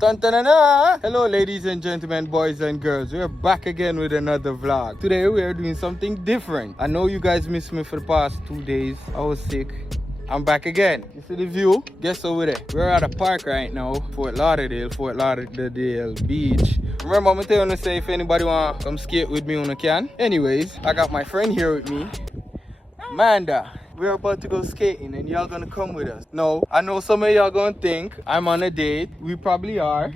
Tantanana! Hello ladies and gentlemen, boys and girls. We're back again with another vlog. Today we are doing something different. I know you guys missed me for the past 2 days. I was sick. I'm back again. You see the view? Guess over there. We're at a park right now, Fort Lauderdale Beach. Remember, I'm telling you to say if anybody wanna come skate with me, you can. Anyways, I got my friend here with me, Amanda. We're about to go skating and y'all gonna come with us. No, I know some of y'all gonna think I'm on a date. We probably are.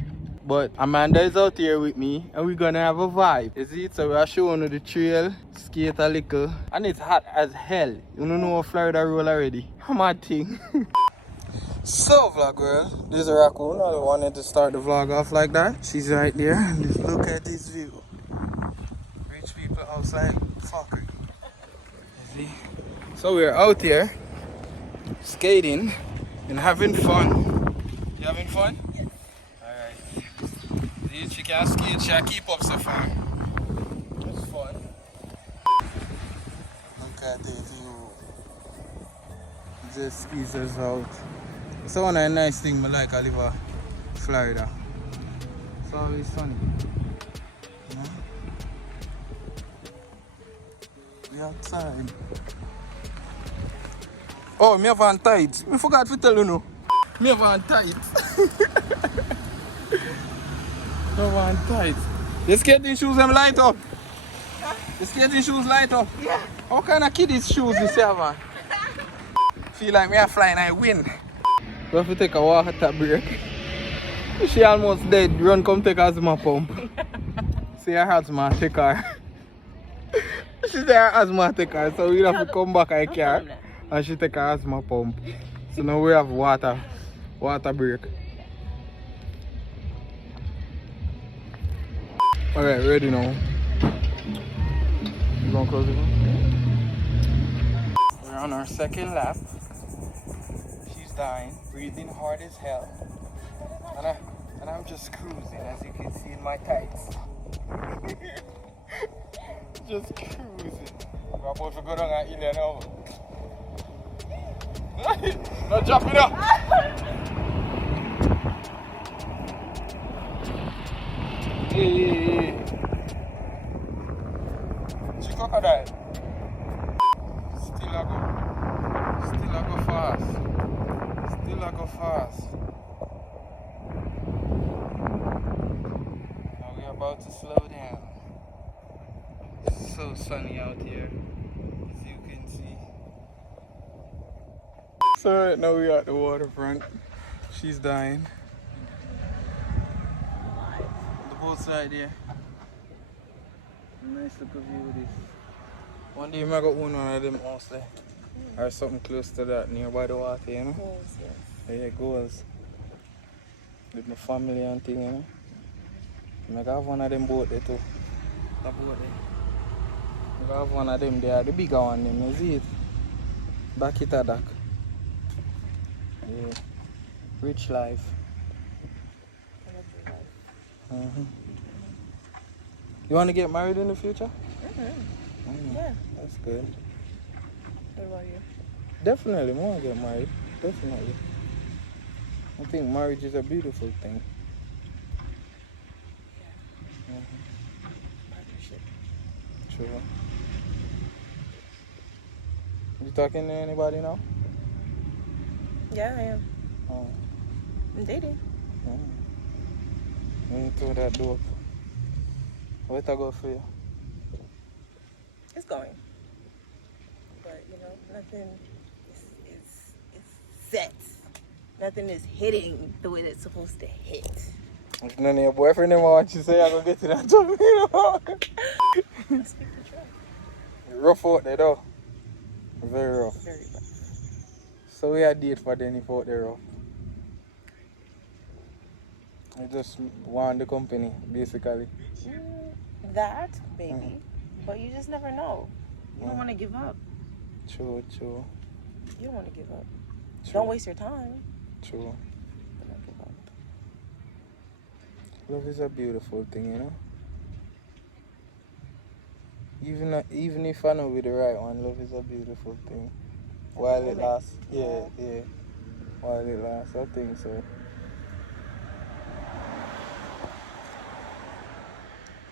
But Amanda is out here with me and we're gonna have a vibe. You see? So we are showing you the trail, skate a little. And it's hot as hell. You don't know Florida roll already. My thing. So vlog girl, this is a raccoon. I wanted to start the vlog off like that. She's right there. Just look at this view. Rich people outside fuckery. You see? So we're out here skating and having fun. You having fun? Yes. Alright. See, she can't skate, she can't keep up so far. It's fun. Look at the view. Just squeezes out. It's one of the nice things I like. I live in Florida. It's always sunny. You know? We outside. Oh, me have on tights. I forgot to tell you no. Me have on tights. Me have on tights. The skating shoes them light up. Huh? The skating shoes light up. Yeah. How kind of kiddies shoes this have on? Feel like me a flying, I win. We have to take a water break. She almost dead. Run come take asthma pump. See her asthma take her. She say her asthma take her, so we have to come back I care. And she take her asthma pump. So now we have water break. Alright, ready now. You gonna close it? We're on our second lap. She's dying, breathing hard as hell. And I'm just cruising, as you can see in my tights. Just cruising. We're about to go down at 11 now. No, jump it up! Hey. She crocodile. Still I go fast. Now we're about to slow down. It's so sunny out here, as you can see. So right now we're at the waterfront. She's dying. The boat side here. Nice little view of this. One day I might go own one of them house there. Or something close to that, nearby the water, you know? Goals, yes. Yeah, goals. With my family and thing, you know? I have one of them boat there too. That boat there. I have one of them there, the bigger one, you see it? Back it at that. Yeah. Rich life. You want to get married in the future? Yeah. That's good. What about you? Definitely, I want to get married. Definitely. I think marriage is a beautiful thing. Yeah. Partnership. Sure. You talking to anybody now? Yeah, I am. Oh. I'm dating. You throw that dope. Where it go for you? It's going. But, you know, nothing is set. Nothing is hitting the way that it's supposed to hit. If none of your boyfriend ever want you to say, I'm going to get to that job, you know? I speak the truth. Rough out there, though. Very rough. Very rough. So we had date for then if out there rough. I just want the company, basically. That, maybe. But you just never know. You don't want to give up. True. You don't want to give up. True. Don't waste your time. True. But don't give up. Love is a beautiful thing, you know? Even if I know with the right one, love is a beautiful thing. While it lasts. Yeah. While it lasts, I think so.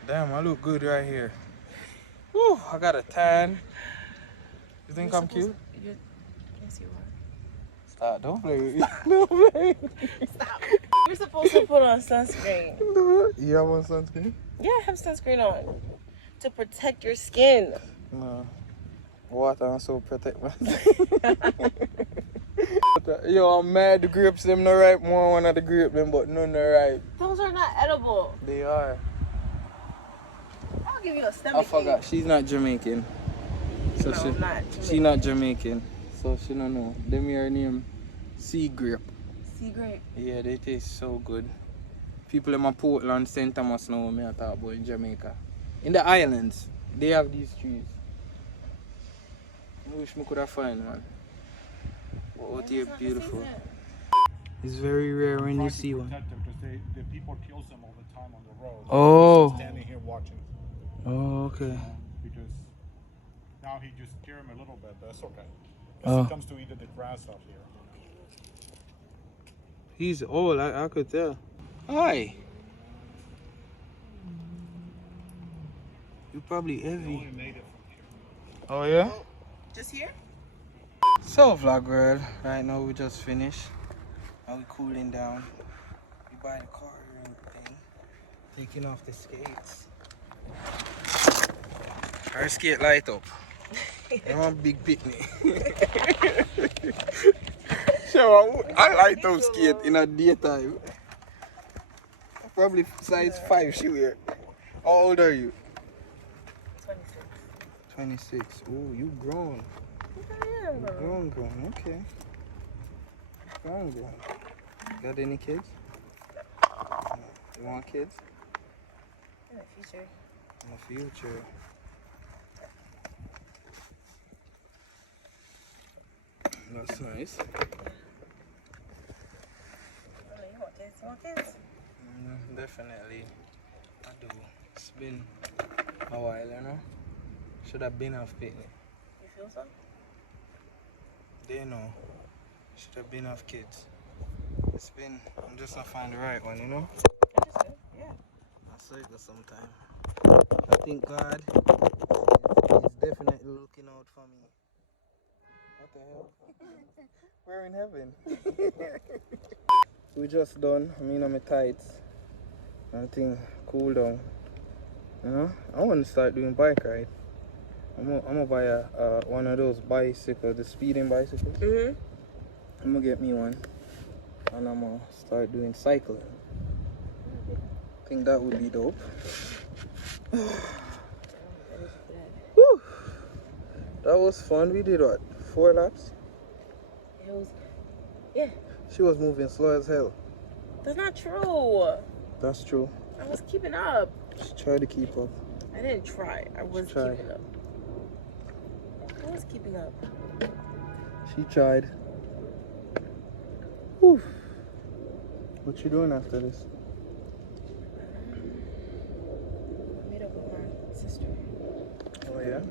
Damn, I look good right here. Woo, I got a tan. You think I'm cute? Yes, you are. Stop, don't play with me. Don't play. Stop. You're supposed to put on sunscreen. You have on sunscreen? Yeah, I have sunscreen on to protect your skin. No. Water also protect my Yo, I'm mad the grapes them not ripe. More one of the grape them, but none are ripe. Those are not edible. They are. I'll give you a stomach I forgot. ache. She's not Jamaican. So No, I'm not Jamaican. She not Jamaican. So she don't know. Them here name sea grape. Sea grape. Yeah, they taste so good. People in my Portland, St. Thomas know what I talk about in Jamaica. In the islands, they have these trees. I wish I could have found one. But here beautiful. It's very rare when you see one. Because the people kills them all the time on the road. Oh. Standing here watching. Oh, okay. Because now he just scared him a little bit. That's okay. Oh. He comes to eat the grass out here. He's old, I could tell. Hi. You're probably He heavy. only made it from here. Oh yeah? Just here? So vlog world, right now we just finished. Now we cooling down. We buy the car and thing. Taking off the skates. Our skate light up. I want a big picnic. So I light up skate in a daytime. Probably size 5 she wear. How old are you? 26. 26. Oh, you grown. I am, bro. Grown. Okay. Grown. Got any kids? No. You want kids? In the future. In the future. That's nice. You want kids? You want kids? Definitely. I do. It's been a while, you know? Should have been off picnic. You feel so? They know. Should have been off kids. It's been, I'm just not finding the right one, you know? Understood. Yeah. I cycle sometime. I think God is definitely looking out for me. What the hell? We're in heaven. We just done. I mean, I'm tights. I think cool down. You know, I want to start doing bike ride. I'm gonna buy one of those bicycles, the speeding bicycles. Mm-hmm. I'm gonna get me one, and I'm gonna start doing cycling. I think that would be dope. Whew. That was fun. We did what? 4 laps? It was, yeah. She was moving slow as hell. That's not true. That's true. I was keeping up. She tried to keep up. I didn't try. I was tried. keeping up. I was keeping up. She tried. Whew. What you doing after this? I made up with my sister. Oh yeah?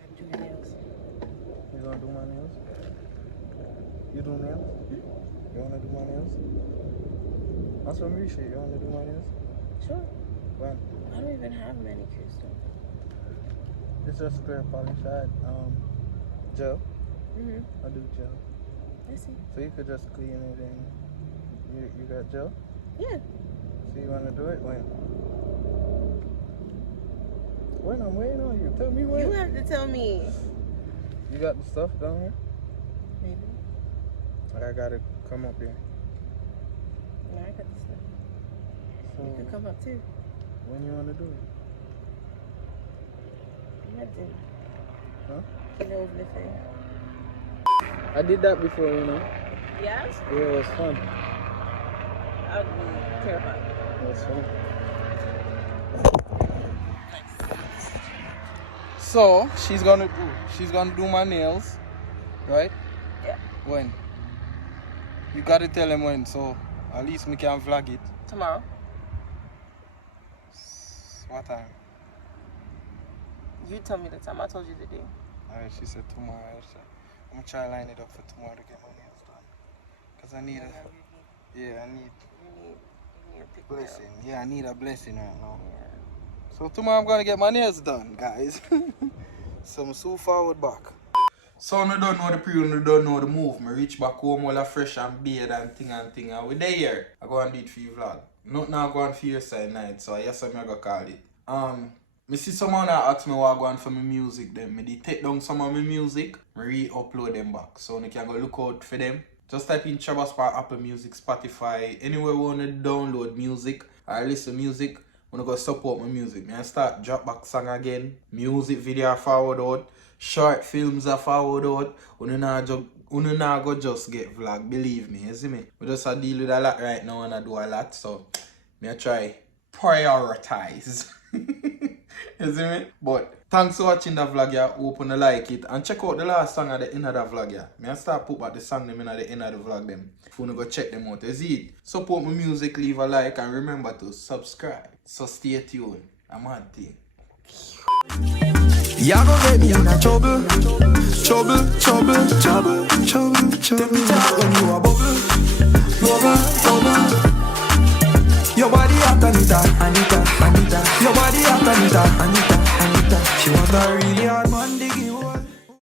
I'm doing nails. You gonna do my nails? You do nails? You wanna do my nails? That's some real shit. You wanna do my nails? Sure. When? I don't even have manicures though. It's just clear polish. I had gel. Mm-hmm. I do gel. I see. So you could just clean it and you got gel? Yeah. So you wanna do it? When? When? I'm waiting on you. Tell me when. You have to tell me. You got the stuff down here? Maybe. I gotta come up here. No, I got the stuff. So You could come up too. when you wanna do it? Nothing. Huh? Get over the thing. I did that before, you know. Yes? Yeah, it was fun. I would be terrified. It was fun. So she's gonna do my nails, right? Yeah. When? You gotta tell him when, so at least we can vlog it. Tomorrow. What time? You tell me the time. I told you the day. Alright, she said tomorrow. I'm gonna try to line it up for tomorrow to get my nails done. Cause I need You I need. need Yeah, pick Blessing. me up. Yeah, I need a blessing right now. Yeah. So tomorrow I'm gonna get my nails done, guys. Some so forward back. So I don't know the pre, I don't know the move. I reach back home all fresh and beard and thing. And we there here. I go and do it for you vlog. Not now go on for your side night, so yes I'm gonna call it. Me see someone that ask me what I go on for my music then. Me dey take down some of my music, me re-upload them back. So you can go look out for them. Just type in Trabass Bio, Apple Music, Spotify, anywhere you wanna download music or listen music. Wanna go support my music. Me I start drop back song again. Music video forward out. Short films are forward out. Unu nah go just get vlog, believe me, you see me? We just a deal with a lot right now and I do a lot, so me I try prioritize. You see me? But thanks for watching the vlog, yeah. Hope you like it. And check out the last song at the end of the vlog, yeah. Me I start put back the song them in at the end of the vlog them. If you wanna go check them out, you see it? Support my music, leave a like and remember to subscribe. So stay tuned. I'm on thing. Y'all gon' get me in a trouble, trouble, trouble, trouble, trouble, trouble.